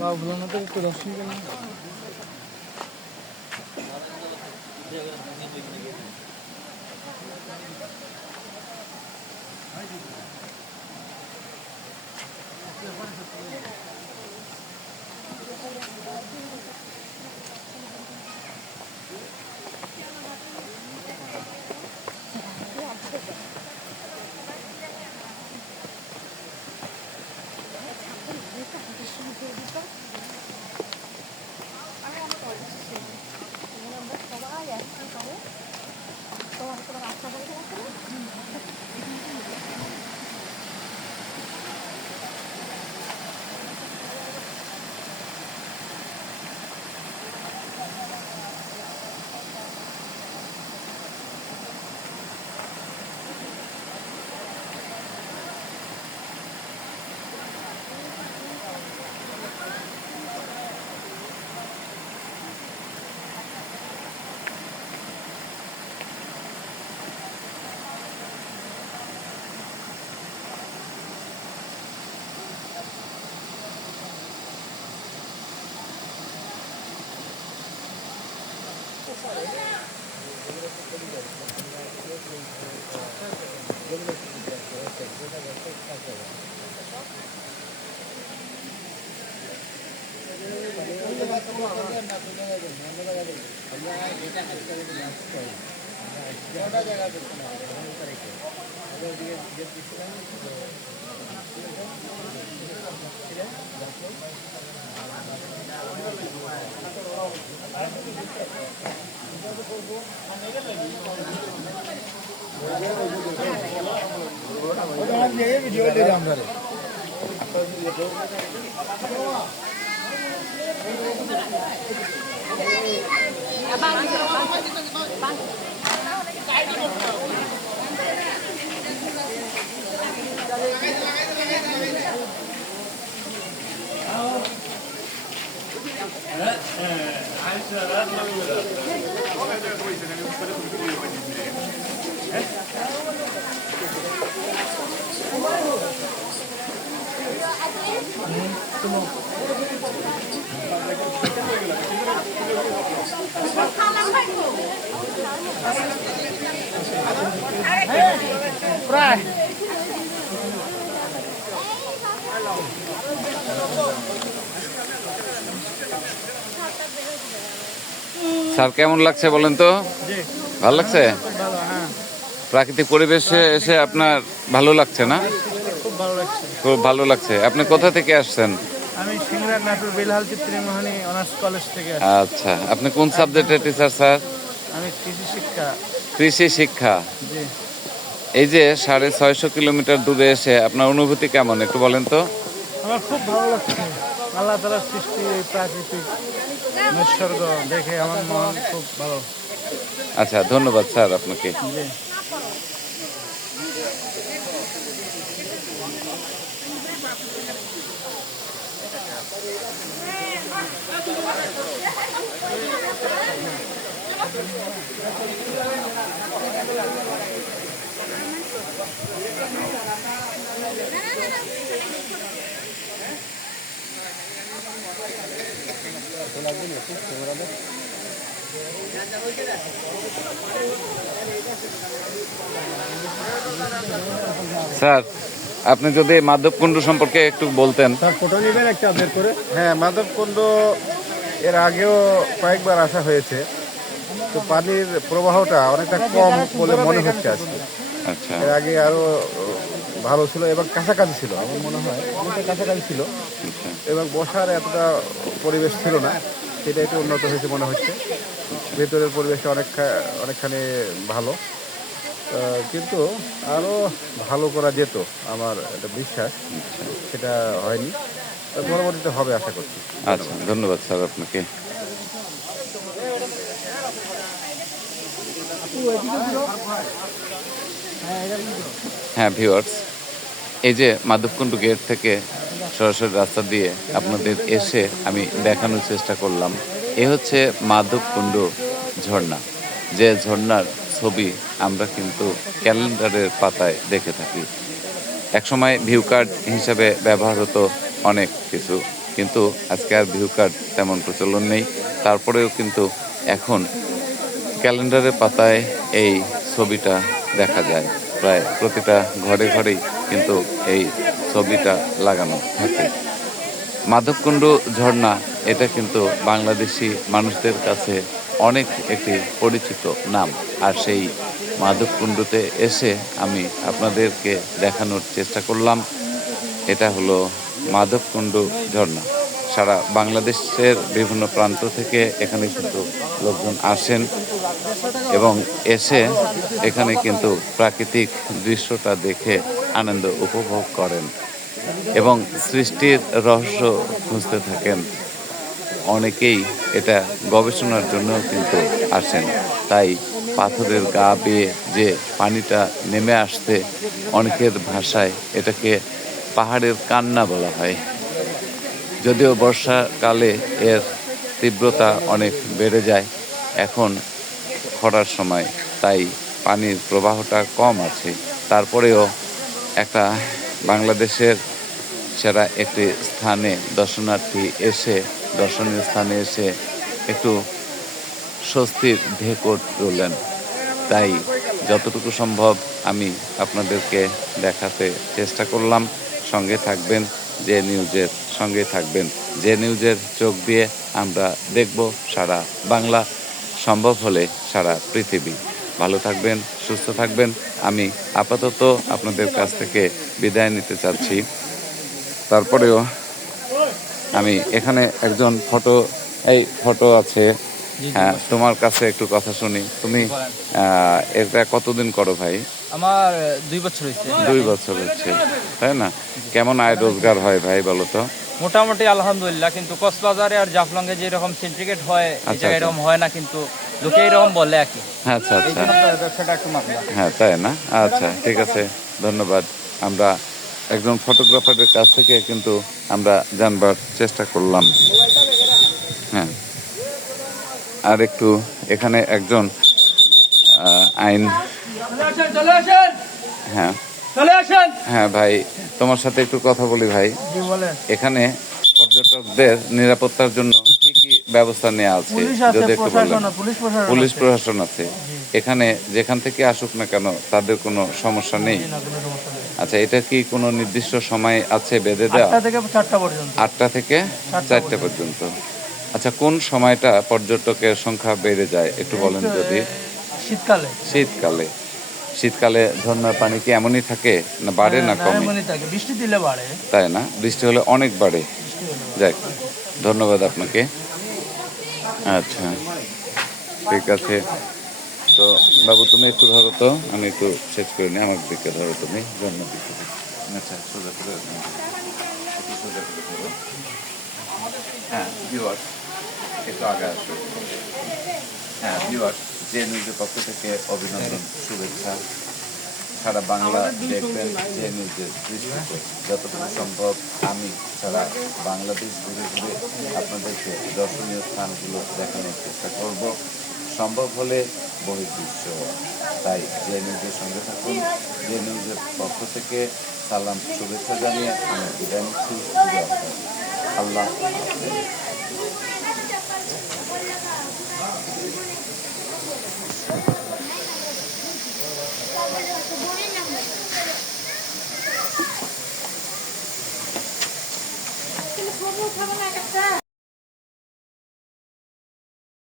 বাবুগুলো তো একটু দর্শন কেন वीडियो ले जाऊँ अंदर স্যার কেমন লাগছে বলেন তো? ভালো লাগছে? প্রাকৃতিক পরিবেশে এসে আপনার ভালো লাগছে না? খুব ভালো লাগছে। আপনি কোথা থেকে আসছেন? আমি সিংড়া নাটোর বেলহাল চিত্রমোহনী অনার্স কলেজ থেকে। আচ্ছা, আপনি কোন সাবজেক্টের টিচার স্যার? আমি কৃষি শিক্ষা। কৃষি শিক্ষা। জি। এই যে 650 কিলোমিটার দূরে এসে আপনার অনুভূতি কেমন একটু বলেন তো? আমার খুব ভালো লাগছে। আল্লাহ তাআলার সৃষ্টি এই প্রাকৃতিক নিসর্গ দেখে আমার মন খুব ভালো। আচ্ছা, ধন্যবাদ স্যার আপনাকে। জি। স্যার, আপনি যদি মাধবকুণ্ড সম্পর্কে একটু বলতেন। ফটো নেবেন একটা বের করে। হ্যাঁ, মাধবকুণ্ড এর আগেও কয়েকবার আসা হয়েছে, তো পানির প্রবাহটা অনেকটা কম বলে মনে হচ্ছে আজকে। আচ্ছা, এর আগে আরো ভালো ছিল এবং কাছাকাছি ছিল, আমার মনে হয় অনেকটা কাছাকাছি ছিল। আচ্ছা। এবং বসার এতটা পরিবেশ ছিল না, সেটা একটু উন্নত হয়েছে মনে হচ্ছে। ভেতরের পরিবেশটা অনেকখানি ভালো, কিন্তু আরও ভালো করা যেত, আমার একটা বিশ্বাস। সেটা হয়নি, পরবর্তীতে হবে আশা করছি। আচ্ছা, ধন্যবাদ স্যার আপনাকে। হ্যাঁ ভিউয়ার্স, এই যে মাধবকুণ্ড গেট থেকে সরাসরি রাস্তা দিয়ে আপনাদের এসে আমি দেখানোর চেষ্টা করলাম, এ হচ্ছে মাধবকুণ্ড ঝর্ণা, যে ঝর্ণার ছবি আমরা কিন্তু ক্যালেন্ডারের পাতায় দেখে থাকি। একসময় ভিউ কার্ড হিসাবে ব্যবহার হতো অনেক কিছু, কিন্তু আজকে আর ভিউ কার্ড তেমন প্রচলন নেই। তারপরেও কিন্তু এখন ক্যালেন্ডারের পাতায় এই ছবিটা দেখা যায়, প্রায় প্রতিটা ঘরে ঘরেই কিন্তু এই ছবিটা লাগানো থাকে। মাধবকুণ্ড ঝর্ণা এটা কিন্তু বাংলাদেশি মানুষদের কাছে অনেক একটি পরিচিত নাম, আর সেই মাধবকুণ্ডতে এসে আমি আপনাদেরকে দেখানোর চেষ্টা করলাম। এটা হলো মাধবকুণ্ড ঝর্ণা। সারা বাংলাদেশের বিভিন্ন প্রান্ত থেকে এখানে কিন্তু লোকজন আসেন এবং এসে এখানে কিন্তু প্রাকৃতিক দৃশ্যটা দেখে আনন্দ উপভোগ করেন এবং সৃষ্টির রহস্য খুঁজতে থাকেন। অনেকেই এটা গবেষণার জন্য কিন্তু আসেন। তাই পাথরের গা বেয়ে যে পানিটা নেমে আসতে, অনেকের ভাষায় এটাকে পাহাড়ের কান্না বলা হয়। যদিও বর্ষাকালে এর তীব্রতা অনেক বেড়ে যায়, এখন খরার সময়, তাই পানির প্রবাহটা কম আছে। তারপরেও একটা বাংলাদেশের সেরা একটি স্থানে দর্শনার্থী এসে, দর্শনীয় স্থানে এসে একটু স্বস্তির ঢেকুর তুললেন। তাই যতটুকু সম্ভব আমি আপনাদেরকে দেখাতে চেষ্টা করলাম। সঙ্গে থাকবেন যে নিউজের, সঙ্গে থাকবেন যে নিউজের চোখ দিয়ে আমরা দেখব সারা বাংলা, সম্ভব হলে সারা পৃথিবী। ভালো থাকবেন, সুস্থ থাকবেন। আমি আপাতত আপনাদের কাছ থেকে বিদায় নিতে চাচ্ছি। তারপরেও আমি এখানে একজন ফটো আছে। হ্যাঁ, তোমার কাছে একটু কথা শুনি। তুমি এটা কতদিন করো ভাই? আমার 2 বছর হয়েছে। 2 বছর হচ্ছে, তাই না? কেমন আয় রোজগার হয় ভাই বলো তো? মোটামুটি আলহামদুলিল্লাহ, কিন্তু কক্সবাজারে আর জাফলংয়ে যেরকম সিন্ডিকেট হয় এই আচ্ছা, জায়গায় এরকম হয় না, কিন্তু লোকে এরকম বলে আর কি। আচ্ছা এই আচ্ছা, জন্য ব্যবসাটা একটু মাপলা। হ্যাঁ তাই না? আচ্ছা ঠিক আছে, ধন্যবাদ। আমরা একজন ফটোগ্রাফারের কাছ থেকে কিন্তু আমরা জানবার চেষ্টা করলাম। হ্যাঁ, আর একটু এখানে একজন আইন, চলে আসেন, হ্যাঁ চলে আসেন। হ্যাঁ ভাই, তোমার সাথে একটু কথা বলি ভাই। জি বলেন। এখানে পর্যটকদের নিরাপত্তার জন্য কি কি ব্যবস্থা নেওয়া আছে পুলিশ আছে, যদি একটু বলেন? পুলিশ আছে। প্রশাসন আছে। এখানে যেখান থেকে আসুক না কেন তাদের কোনো সমস্যা নেই? জি, না, কোনো সমস্যা নেই। আচ্ছা, এটা কি কোনো নির্দিষ্ট সময় আছে বেঁধে দেওয়া? 8টা থেকে 4টা পর্যন্ত। 8টা থেকে 4টা পর্যন্ত। আচ্ছা, কোন সময়টা পর্যটকের সংখ্যা বেড়ে যায় একটু বলেন যদি? শীতকালে। শীতকালে। শীতকালে ঝর্ণার পানি কি এমনই থাকে, না বাড়ে না কমে? এমনই থাকে, বৃষ্টি দিলে বাড়ে। তাই না? বৃষ্টি হলে অনেক বাড়ে। বৃষ্টি হলে বাড়ে। যাক, ধন্যবাদ আপনাকে। আচ্ছা ঠিক আছে, তো বাবু তুমি একটু ধরো তো, আমি একটু শেষ করে নিই। আমার দিকে ধরো তুমি, জন্য দিকে। আচ্ছা, সোজা করে একটু সোজা করে ধরো। হ্যাঁ ভিউয়ার্স, একটু আগে আসো। হ্যাঁ ভিউয়ার্স, যে নিউজের পক্ষ থেকে অভিনন্দন, শুভেচ্ছা। সারা বাংলা দেখবেন যে নিউজের দৃষ্টিতে। যতটুকু সম্ভব আমি সারা বাংলাদেশ ঘুরে ঘুরে আপনাদেরকে দর্শনীয় স্থানগুলো দেখানোর চেষ্টা করব, সম্ভব হলে বহির্দৃশ্য। তাই যে নিউজের সঙ্গে থাকুন। যে নিউজের পক্ষ থেকে সালাম, শুভেচ্ছা জানিয়ে আমি বিদায় নিচ্ছি। আল্লাহ কিন্তু প্রমোদ হবে না একটা